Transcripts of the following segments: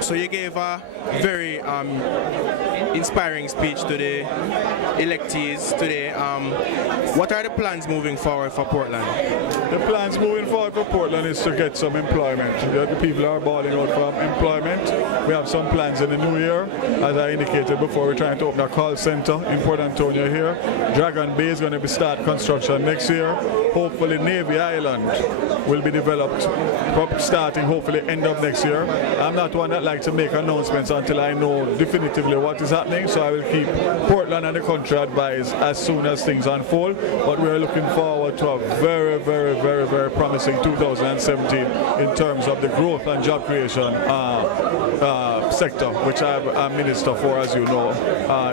So you gave a very inspiring speech to the electees today. What are the plans moving forward for Portland? The plans moving forward for Portland is to get some employment. The people are balling out for employment. We have some plans in the new year. As I indicated before, we're trying to open a call center in Port Antonio here. Dragon Bay is going to be start construction next year. Hopefully Navy Island will be developed starting hopefully end of next year. I'm not one that likes to make announcements until I know definitively what is happening, so I will keep Portland and the country advised as soon as things unfold. But we are looking forward to a very, very, very, very promising 2017 in terms of the growth and job creation sector, which I'm minister for, as you know,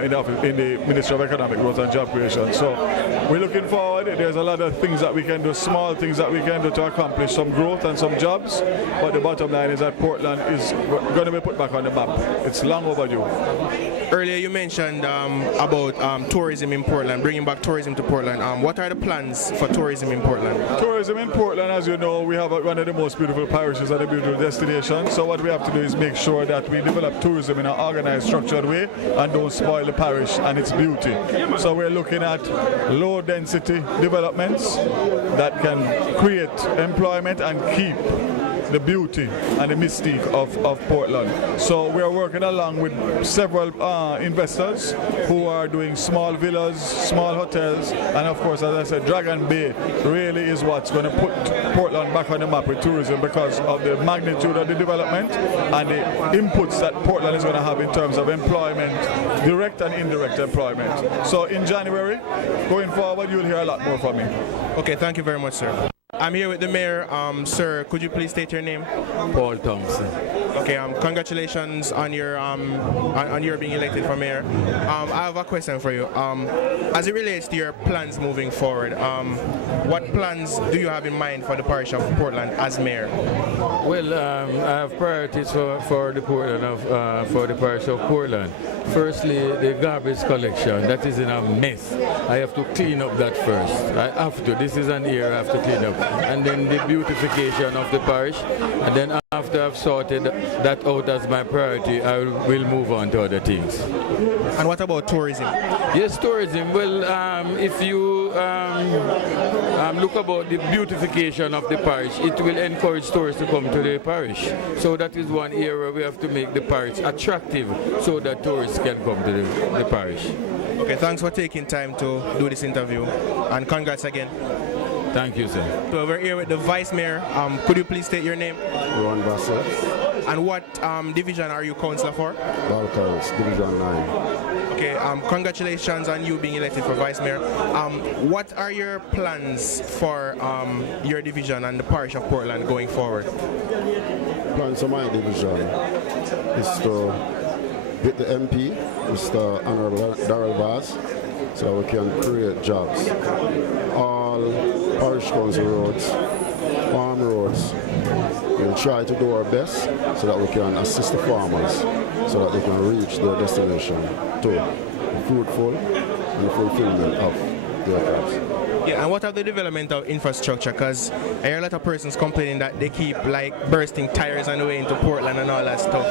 in the Ministry of Economic Growth and Job Creation. So we're looking forward. There's a lot of things that we can do, small things that we can do to accomplish some growth and some jobs. But the bottom line is that Portland is going to be put back on the map. It's long overdue. Earlier you mentioned about tourism in Portland, bringing back tourism to Portland. What are the plans for tourism in Portland? Tourism in Portland, as you know, we have one of the most beautiful parishes and a beautiful destination. So what we have to do is make sure that we develop tourism in an organized, structured way and don't spoil the parish and its beauty. So we're looking at low density developments that can create employment and keep the beauty and the mystique of Portland. So we are working along with several investors who are doing small villas, small hotels, and of course, as I said, Dragon Bay really is what's going to put Portland back on the map with tourism because of the magnitude of the development and the inputs that Portland is going to have in terms of employment, direct and indirect employment. So in January, going forward, you'll hear a lot more from me. Okay, thank you very much, sir. I'm here with the mayor. Sir, could you please state your name? Paul Thompson. Okay, congratulations on your being elected for mayor. I have a question for you. As it relates to your plans moving forward, what plans do you have in mind for the parish of Portland as mayor? Well, I have priorities for the parish of Portland. Firstly, the garbage collection, that is in a mess. I have to clean up that first. I have to. This is an area I have to clean up. And then the beautification of the parish. And then after I've sorted that out as my priority, I will move on to other things. And what about tourism? Yes, tourism. Well, if you look about the beautification of the parish, it will encourage tourists to come to the parish. So that is one area we have to make the parish attractive so that tourists can come to the parish. Okay, thanks for taking time to do this interview and congrats again. Thank you, sir. So we're here with the Vice Mayor. Could you please state your name? Ron Bassett. And what division are you councillor for? Balkars, Division 9. Okay, congratulations on you being elected for Vice Mayor. What are your plans for your division and the parish of Portland going forward? Plans for my division is to get the MP, Mr. Honorable Daryl Vaz, so we can create jobs. All parish council roads, farm roads, we'll try to do our best so that we can assist the farmers so that they can reach their destination to fruitful and fulfillment of their crops. Yeah, and what of the development of infrastructure? Because I hear a lot of persons complaining that they keep like bursting tires on the way into Portland and all that stuff.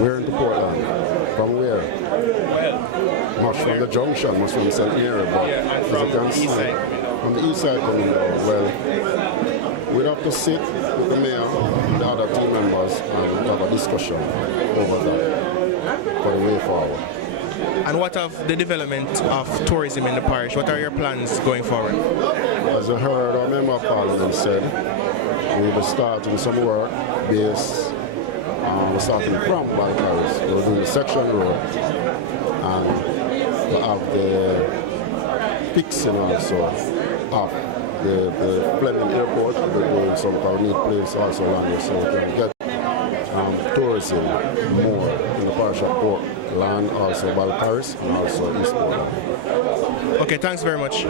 We're into Portland. From where? Much from the junction, much from St. Mary, but from the east side. On the east side coming down, well, we'd have to sit with the mayor and the other team members and have a discussion over that for the way forward. And what of the development of tourism in the parish? What are your plans going forward? As you heard our member of parliament said, we'll be starting some work based, we're starting from Parish. We're doing section road and we'll have the fixing also of the Fleming Airport. We're doing some need place also along there so we can get tourism more in the parish of Portland, also Parish and also East Portland. Okay, thanks very much.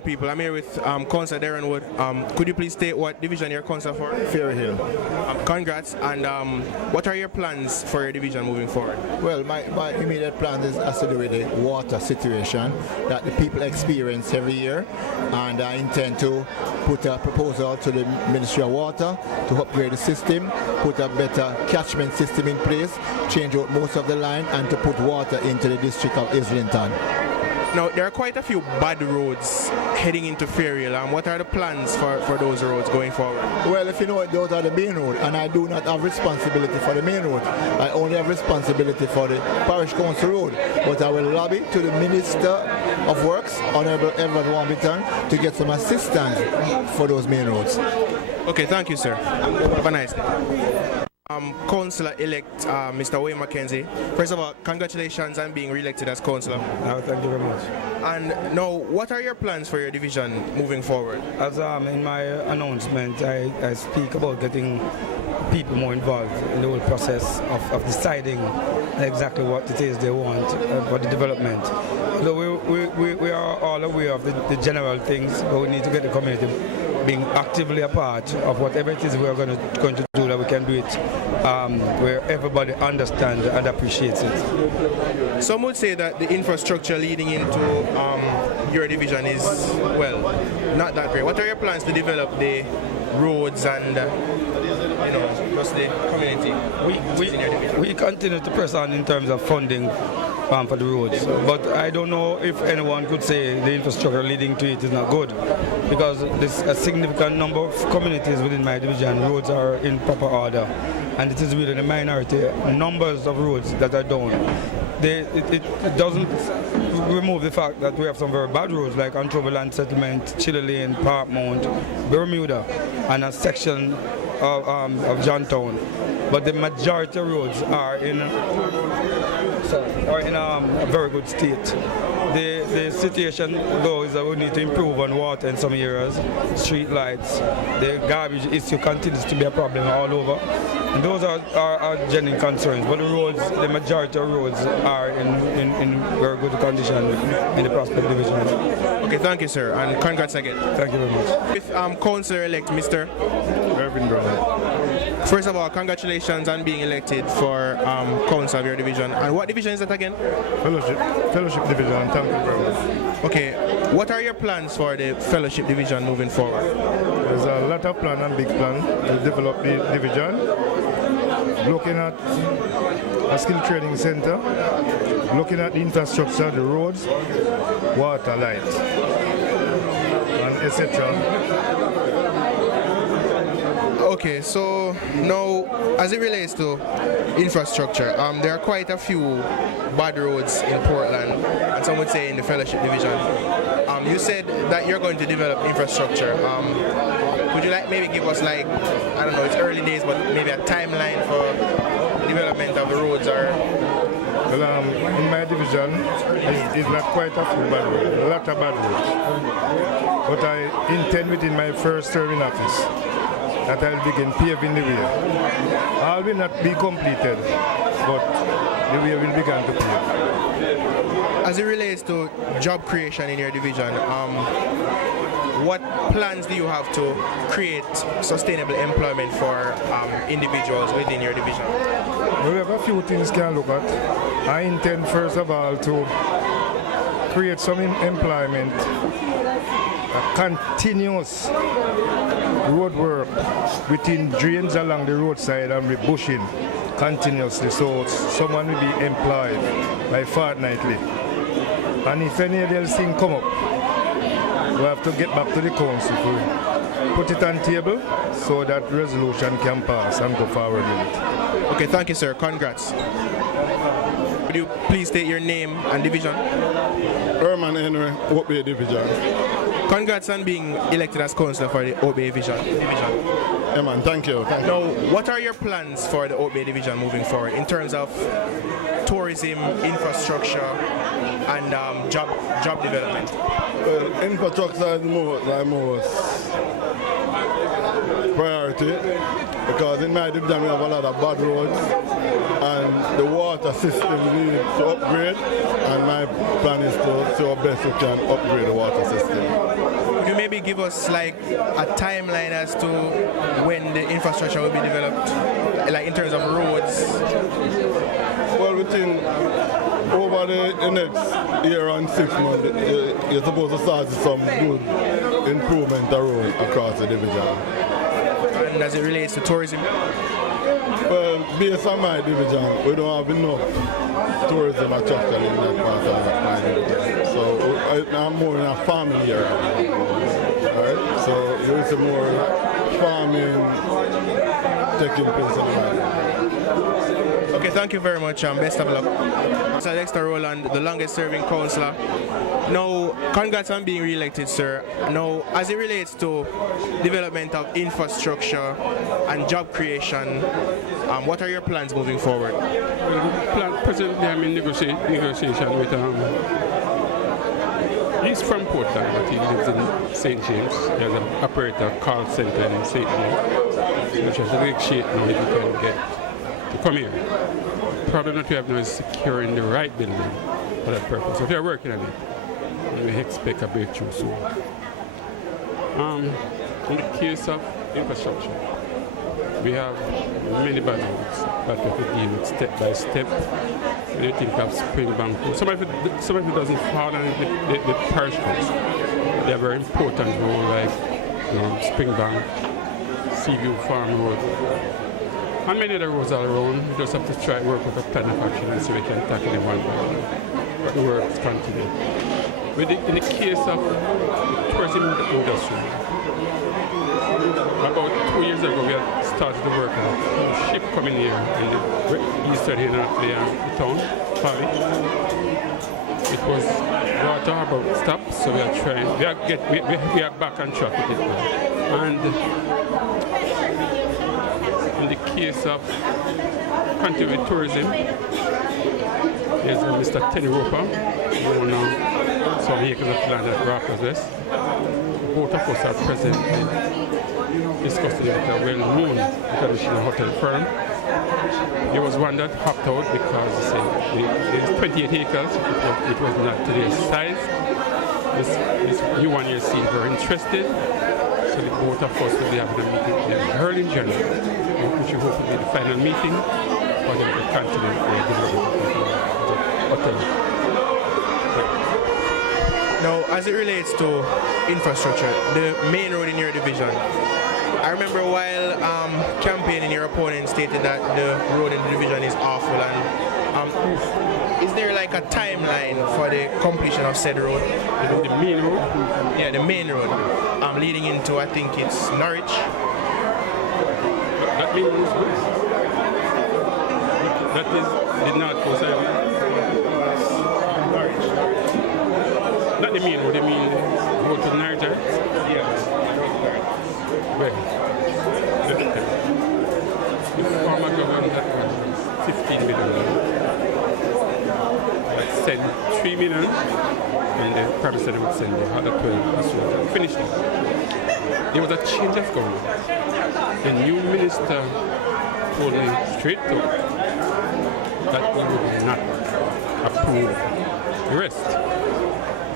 People, I'm here with Councillor Darren Wood. Could you please state what division you're councillor for? Fair Hill. Congrats. And what are your plans for your division moving forward? Well, my immediate plan has to do with the water situation that the people experience every year, and I intend to put a proposal to the Ministry of Water to upgrade the system, put a better catchment system in place, change out most of the line, and to put water into the district of Islington. Now, there are quite a few bad roads heading into Fairhill. What are the plans for those roads going forward? Well, if you know it, those are the main roads, and I do not have responsibility for the main road. I only have responsibility for the Parish Council road. But I will lobby to the Minister of Works, Honourable Edward Warmington, to get some assistance for those main roads. Okay, thank you, sir. Have a nice day. Councillor-elect Mr. Wayne Mackenzie. First of all, congratulations on being re-elected as councillor. Thank you very much. And now, what are your plans for your division moving forward? As in my announcement, I speak about getting people more involved in the whole process of deciding exactly what it is they want for the development. So we are all aware of the general things, but we need to get the community being actively a part of whatever it is we are going to do, that we can do it where everybody understands and appreciates it. Some would say that the infrastructure leading into your division is, well, not that great. What are your plans to develop the roads and just the community? We continue to press on in terms of funding for the roads, but I don't know if anyone could say the infrastructure leading to it is not good, because there's a significant number of communities within my division. Roads are in proper order, and it is really the minority numbers of roads that are down. It doesn't remove the fact that we have some very bad roads like Antroverland Settlement, Chile Lane, Parkmount, Bermuda, and a section of Johntown. But the majority of roads are in a very good state. The situation, though, is that we need to improve on water in some areas, street lights. The garbage issue continues to be a problem all over. And those are genuine concerns. But the roads, the majority of roads are in very good condition in the Prospect Division. Okay, thank you, sir, and congrats again. Thank you very much. With Councillor-elect Mr. Reverend Brown. First of all, congratulations on being elected for council of your division. And what division is that again? Fellowship Division. Thank you very much. Okay, what are your plans for the Fellowship Division moving forward? There's a lot of plan and big plan to develop the division. Looking at a skill training center, looking at the infrastructure, the roads, water, light, and etc. Okay, so now as it relates to infrastructure, there are quite a few bad roads in Portland, and some would say in the Fellowship Division. You said that you're going to develop infrastructure. Would you like maybe give us, like, I don't know, it's early days, but maybe a timeline for development of the roads? Or well, in my division, it's not quite a few bad roads, a lot of bad roads. But I intend within my first term in office that I'll begin paving the way. All will not be completed, but the way will begin to pave. As it relates to job creation in your division, what plans do you have to create sustainable employment for individuals within your division? We have a few things to look at. I intend first of all to create some employment, a continuous road work within drains along the roadside and rebushing continuously, so someone will be employed by fortnightly. And if any else thing come up, we have to get back to the council to put it on table so that resolution can pass and go forward with it. Okay, thank you, sir. Congrats. Would you please state your name and division? Herman Henry, Oak Bay Division. Congrats on being elected as councillor for the Oak Bay division. Yeah, man, thank you. Now, what are your plans for the Oak Bay division moving forward in terms of tourism, infrastructure, and job development? Well, infrastructure is my most priority, because in my division we have a lot of bad roads and the water system needs to upgrade, and my plan is to see how best we can upgrade the water system. Could you maybe give us like a timeline as to when the infrastructure will be developed, like in terms of roads? Well, within over the next year and 6 months, you're supposed to start with some good improvement of road across the division. And as it relates to tourism? Well, based on my division, we don't have enough tourism attraction in that part of my division. So I'm more in a farming area. Right? So there is more farming taking place in my division. Okay, thank you very much and best of luck. So Dexter Rowland, the longest serving councillor. Now, congrats on being re-elected, sir. Now, as it relates to development of infrastructure and job creation, what are your plans moving forward? Presently, I'm in negotiation with he's from Portland, but he lives in St. James. He has an operator call center in St. James, which has to negotiate now if he can get to come here. The problem that we have now is securing the right building for that purpose. So we are working on it, and we expect a breakthrough soon. In the case of infrastructure, we have many bad roads that we have to deal with step by step. When you think of Springbank Road, some of it doesn't fall on the parish roads. They are very important roads like Springbank, Seaview Farm Road, and many other roads all around. We just have to try to work with a plan of action so we can tackle them one by one. But the work is continuing. In the case of the tourism industry, about 2 years ago we had started the work on a ship coming here in the eastern end of the town, Parish. It was water about stop, so we are trying. We are back on track with it now. And in the case of country with tourism, there's Mr. Tenny Roper, who owns some acres of land at Raptors West. Both of us are present discussing with a well-known international hotel firm. There was one that hopped out because there's 28 acres. It was not to their size. This new one you see were interested. So the both of us will be having a meeting early in January, which we hope will be the final meeting for them to continue their development of the hotel. Now, as it relates to infrastructure, the main road in your division, I remember while campaigning, your opponent stated that the road in the division is awful. And is there like a timeline for the completion of said road? The main road? Yeah, the main road. Leading into, I think it's Norwich. That main road is good. That is the North Coast Highway. Norwich. Not the main road, the main road to Niger. Yeah. Well, the former government had 15 million. Like send 3 million, and the private sector would send the other 12 as well. Finished it. There was a change of government. The new minister told me straight up that he would not approve the rest.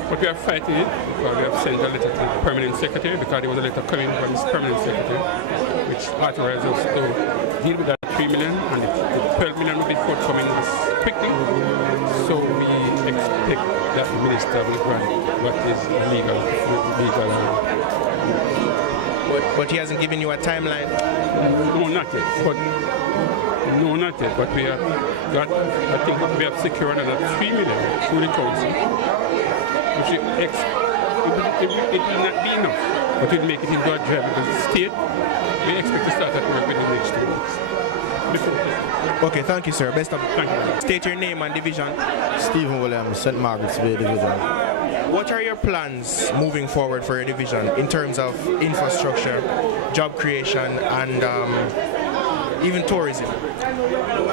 But we are fighting it because we have sent a letter to the permanent secretary, because there was a letter coming from his permanent secretary which authorized us to deal with that 3 million, and the 12 million will be forthcoming as quickly. So we expect that the minister will grant what is legal. But he hasn't given you a timeline? No, not yet. But we have got, I think we have secured another 3 million through the council. Which it will not be enough, but we'll make it into a drive because the state, we expect to start that work within the next 2 weeks. Okay, thank you, sir. Best of luck. Thank you. State your name and division. Stephen Williams, St. Margaret's Bay Division. What are your plans moving forward for your division in terms of infrastructure, job creation, and even tourism?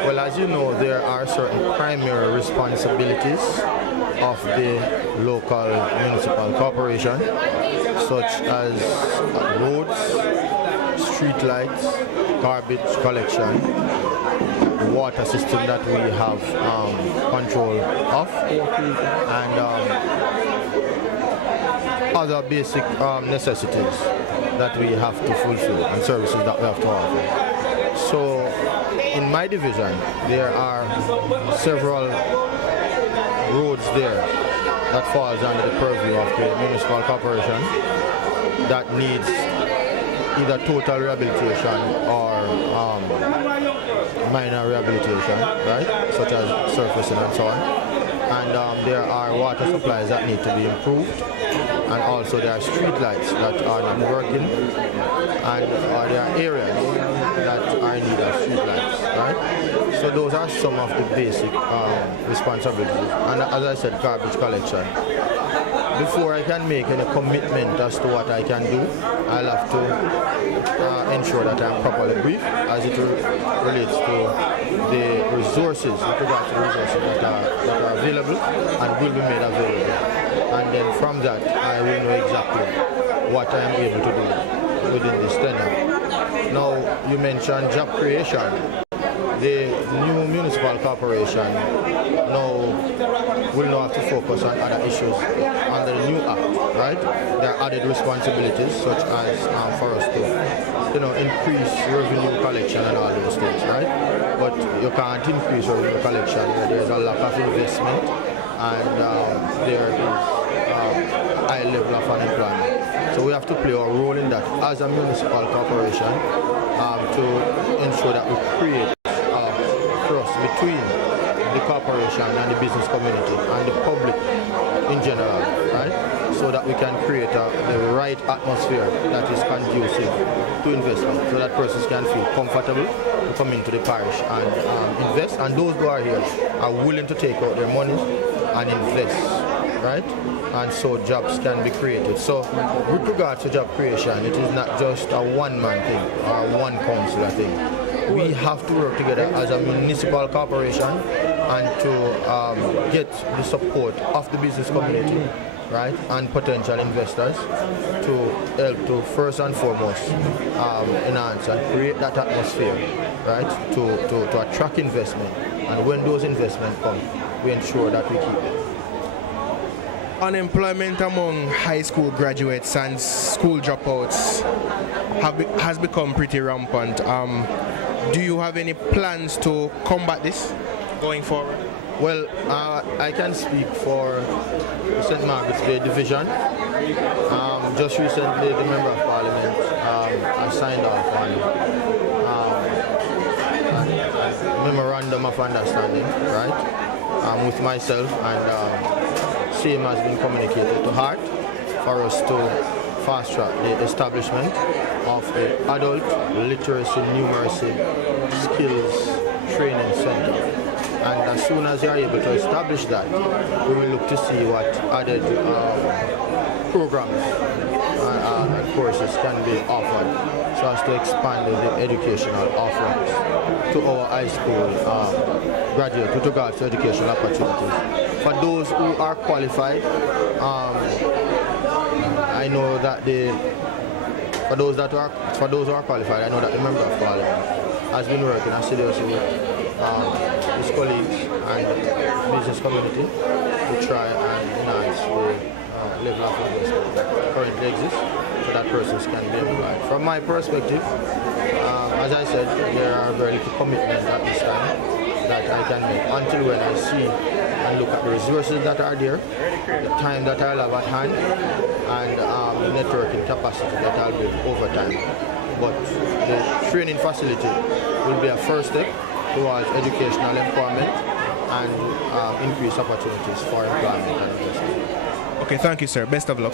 Well, as you know, there are certain primary responsibilities of the local municipal corporation, such as roads, street lights, garbage collection, the water system that we have control of, and other basic necessities that we have to fulfill and services that we have to offer. So in my division, there are several roads there that falls under the purview of the municipal corporation that needs either total rehabilitation or minor rehabilitation, right, such as surfacing and so on. And there are water supplies that need to be improved, and also there are street lights that are not working, and there are areas that are in need of street lights, right? So those are some of the basic responsibilities. And as I said, garbage collection. Before I can make any commitment as to what I can do, I'll have to ensure that I'm properly briefed as it relates to the resources, with regard to the resources that are available and will be made available. And then from that, I will know exactly what I am able to do within this tenure. Now, you mentioned job creation. The new municipal corporation will now have to focus on other issues under the new act, right? There are added responsibilities such as for us to, increase revenue collection and all those things, right? But you can't increase revenue collection where there's a lack of investment and there is high level of unemployment. So we have to play a role in that as a municipal corporation to ensure that we create trust between the corporation and the business community and the public in general, right? So that we can create the right atmosphere that is conducive to investment, so that persons can feel comfortable to come into the parish and invest, and those who are here are willing to take out their money and invest, right? And so jobs can be created. So with regards to job creation, it is not just a one-man thing or one councillor thing. We have to work together as a municipal corporation and to get the support of the business community, right, and potential investors to help to first and foremost enhance and create that atmosphere, right, to attract investment. And when those investments come, we ensure that we keep it. Unemployment among high school graduates and school dropouts has become pretty rampant. Do you have any plans to combat this going forward? Well, I can speak for the St. Margaret's Bay Division. Just recently, the Member of Parliament has signed off on a memorandum of understanding, right, with myself, and same has been communicated to HEART for us to fast-track the establishment of an adult literacy numeracy skills training center. And as soon as you are able to establish that, we will look to see what added programs and courses can be offered so as to expand the educational offerings to our high school graduates with regards to educational opportunities. For those who are qualified, I know that for those who are qualified, I know that the Member of Parliament has been working assiduously with his colleagues and the business community to try and enhance the level of investment that currently exists so that persons can be employed. From my perspective, as I said, there are very little commitments at this time that I can make until when I see and look at the resources that are there, the time that I'll have at hand, and the networking capacity that I'll build over time. But the training facility will be a first step towards educational empowerment and increased opportunities for employment and investment. Okay, thank you, sir. Best of luck.